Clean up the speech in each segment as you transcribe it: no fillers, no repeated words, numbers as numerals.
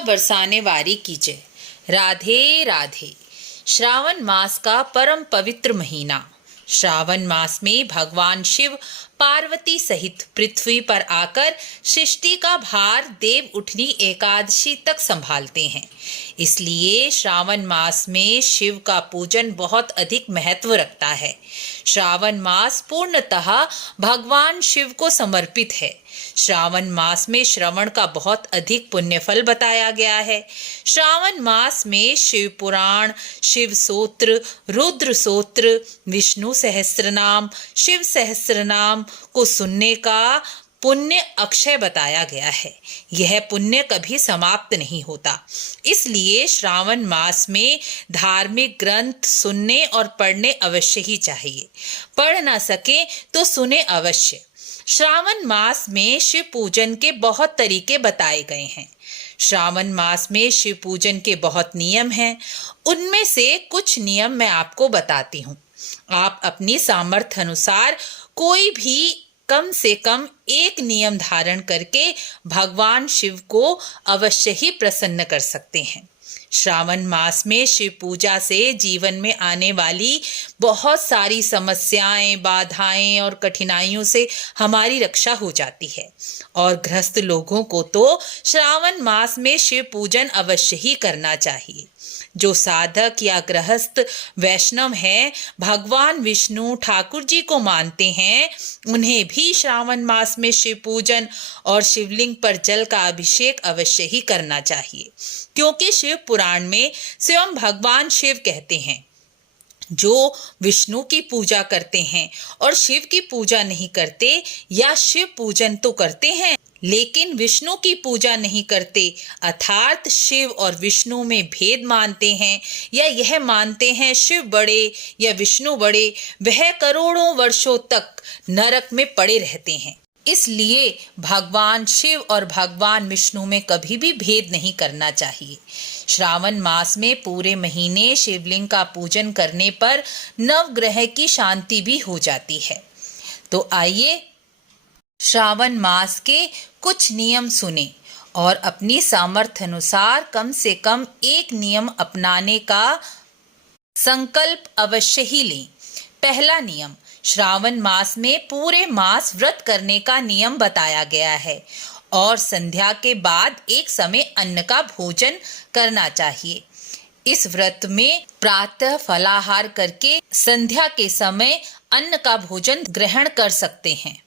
बरसाने वारी कीजिए। राधे राधे। श्रावण मास का परम पवित्र महीना। श्रावण मास में भगवान शिव पार्वती सहित पृथ्वी पर आकर सृष्टि का भार देव उठनी एकादशी तक संभालते हैं। इसलिए श्रावण मास में शिव का पूजन बहुत अधिक महत्व रखता है। श्रावण मास पूर्णतः भगवान शिव को समर्पित है। श्रावण मास में श्रवण का बहुत अधिक पुण्य फल बताया गया है। श्रावण मास में शिव पुराण, शिव सूत्र, रुद्र सूत्र, विष्णु सहस्त्रनाम, शिव सहस्त्रनाम को सुनने का पुण्य अक्षय बताया गया है। यह पुण्य कभी समाप्त नहीं होता। इसलिए श्रावण मास में धार्मिक ग्रंथ सुनने और पढ़ने अवश्य ही चाहिए। पढ़ ना सके तो सुने अवश्य। श्रावण मास में शिव पूजन के बहुत तरीके बताए गए हैं। श्रावण मास में शिव पूजन के बहुत नियम हैं। उनमें से कुछ नियम मैं आपको बताती हूँ। आप अपनी सामर्थ्य अनुसार कोई भी कम से कम एक नियम धारण करके भगवान शिव को अवश्य ही प्रसन्न कर सकते हैं। श्रावण मास में शिव पूजा से जीवन में आने वाली बहुत सारी समस्याएं, बाधाएं और कठिनाइयों से हमारी रक्षा हो जाती है। और गृहस्थ लोगों को तो श्रावण मास में शिव पूजन अवश्य ही करना चाहिए। जो साधक या गृहस्थ वैष्णव हैं, भगवान विष्णु ठाकुर जी को मानते हैं, उन्हें भी श्रावण मास में शिव पूजन और शिवलिंग पर जल का अभिषेक अवश्य ही करना चाहिए। क्योंकि शिव पुराण में स्वयं भगवान शिव कहते हैं, जो विष्णु की पूजा करते हैं और शिव की पूजा नहीं करते, या शिव पूजन तो करते हैं लेकिन विष्णु की पूजा नहीं करते, अर्थात शिव और विष्णु में भेद मानते हैं, या यह मानते हैं शिव बड़े या विष्णु बड़े, वह करोड़ों वर्षों तक नरक में पड़े रहते हैं। इसलिए भगवान शिव और भगवान विष्णु में कभी भी भेद नहीं करना चाहिए। श्रावण मास में पूरे महीने शिवलिंग का पूजन करने पर नवग्रह की शांति भी हो जाती है। तो आइए श्रावण मास के कुछ नियम सुने और अपनी सामर्थ्य अनुसार कम से कम एक नियम अपनाने का संकल्प अवश्य ही लें। पहला नियम, श्रावण मास में पूरे मास व्रत करने का नियम बताया गया है और संध्या के बाद एक समय अन्न का भोजन करना चाहिए। इस व्रत में प्रातः फलाहार करके संध्या के समय अन्न का भोजन ग्रहण कर सकते हैं।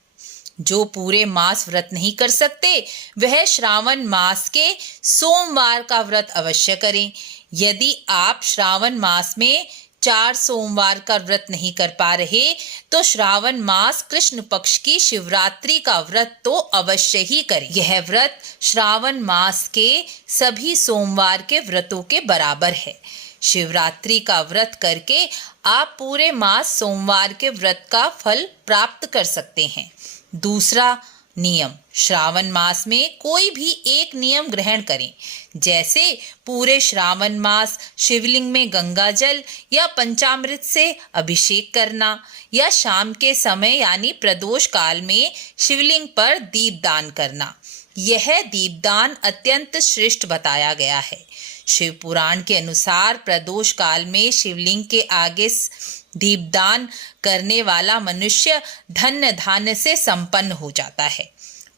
जो पूरे मास व्रत नहीं कर सकते, वह श्रावण मास के सोमवार का व्रत अवश्य करें। यदि आप श्रावण मास में 4 सोमवार का व्रत नहीं कर पा रहे, तो श्रावण मास कृष्ण पक्ष की शिवरात्रि का व्रत तो अवश्य ही करें। यह व्रत श्रावण मास के सभी सोमवार के व्रतों के बराबर है। शिवरात्रि का व्रत करके आप पूरे मास सोमवार के व्रत का फल प्राप्त कर सकते हैं। दूसरा नियम, श्रावण मास में कोई भी एक नियम ग्रहण करें, जैसे पूरे श्रावण मास शिवलिंग में गंगा जल या पंचामृत से अभिषेक करना, या शाम के समय यानी प्रदोष काल में शिवलिंग पर दीपदान करना। यह दीपदान अत्यंत श्रेष्ठ बताया गया है। शिव पुराण के अनुसार प्रदोष काल में शिवलिंग के आगे दीपदान करने वाला मनुष्य धन्य धान्य से संपन्न हो जाता है।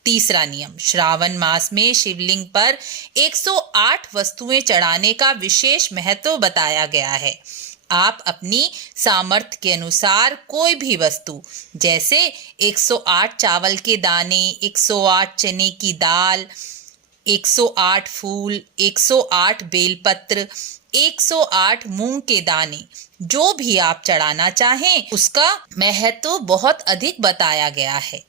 तीसरा नियम, श्रावण मास में शिवलिंग पर 108 वस्तुएं चढ़ाने का विशेष महत्व बताया गया है। आप अपनी सामर्थ्य के अनुसार कोई भी वस्तु, जैसे 108 चावल के दाने, 108 चने की दाल, 108 फूल, 108 बेलपत्र, 108 मूंग के दाने, जो भी आप चढ़ाना चाहें, उसका महत्व बहुत अधिक बताया गया है।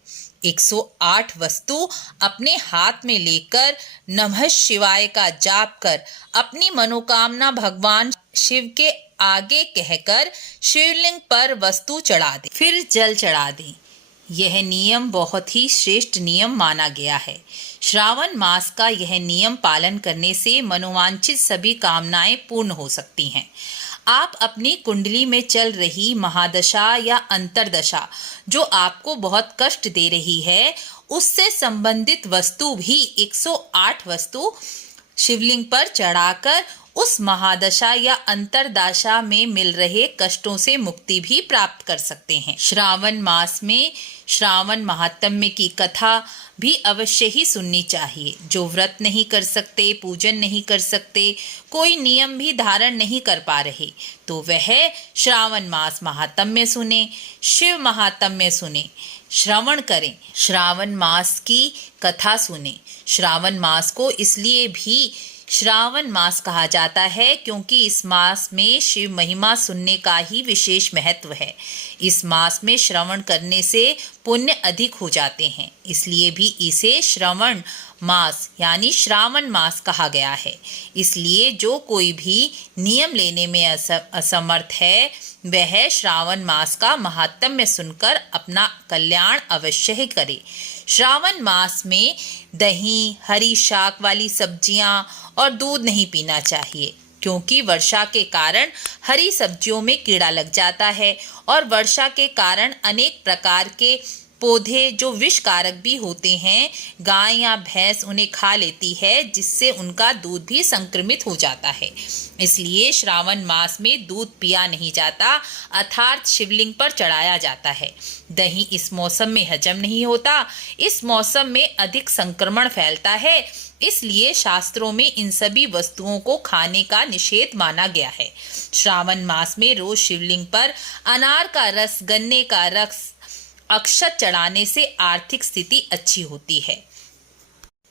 108 वस्तु अपने हाथ में लेकर नमः शिवाय का जाप कर अपनी मनोकामना भगवान शिव के आगे कहकर शिवलिंग पर वस्तु चढ़ा दें, फिर जल चढ़ा दें। यह नियम बहुत ही श्रेष्ठ नियम माना गया है। श्रावण मास का यह नियम पालन करने से मनोवांछित सभी कामनाएं पूर्ण हो सकती हैं। आप अपनी कुंडली में चल रही महादशा या अंतरदशा जो आपको बहुत कष्ट दे रही है, उससे संबंधित वस्तु भी 108 वस्तु शिवलिंग पर चढ़ाकर उस महादशा या अंतरदशा में मिल रहे कष्टों से मुक्ति भी प्राप्त कर सकते हैं। श्रावण मास में श्रावण महात्म्य की कथा भी अवश्य ही सुननी चाहिए। जो व्रत नहीं कर सकते, पूजन नहीं कर सकते, कोई नियम भी धारण नहीं कर पा रहे, तो वह श्रावण मास महात्म्य सुने, शिव महात्म्य सुने, श्रवण करें, श्रावण मास की कथा सुने। श्रावण मास को इसलिए भी श्रावण मास कहा जाता है क्योंकि इस मास में शिव महिमा सुनने का ही विशेष महत्व है। इस मास में श्रवण करने से पुण्य अधिक हो जाते हैं, इसलिए भी इसे श्रवण मास यानी श्रावण मास कहा गया है। इसलिए जो कोई भी नियम लेने में असमर्थ है, वह श्रावण मास का महात्म्य सुनकर अपना कल्याण अवश्य ही करे। श्रावण मास में दही, हरी शाक वाली सब्जियां और दूध नहीं पीना चाहिए, क्योंकि वर्षा के कारण हरी सब्जियों में कीड़ा लग जाता है और वर्षा के कारण अनेक प्रकार के पौधे जो विषकारक भी होते हैं, गाय या भैंस उन्हें खा लेती है, जिससे उनका दूध भी संक्रमित हो जाता है। इसलिए श्रावण मास में दूध पिया नहीं जाता, अर्थात शिवलिंग पर चढ़ाया जाता है। दही इस मौसम में हजम नहीं होता, इस मौसम में अधिक संक्रमण फैलता है, इसलिए शास्त्रों में इन सभी वस्तुओं को खाने का निषेध माना गया है। श्रावण मास में रोज शिवलिंग पर अनार का रस, गन्ने का रस, अक्षत चढ़ाने से आर्थिक स्थिति अच्छी होती है।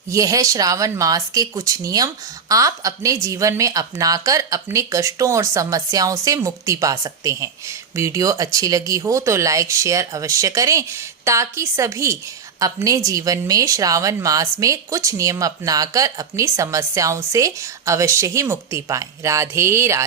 यह श्रावण मास के कुछ नियम आप अपने जीवन में अपनाकर अपने कष्टों और समस्याओं से मुक्ति पा सकते हैं। वीडियो अच्छी लगी हो तो लाइक शेयर अवश्य करें, ताकि सभी अपने जीवन में श्रावण मास में कुछ नियम अपनाकर अपनी समस्याओं से अवश्य ही मुक्ति पाएं। राधे राधे।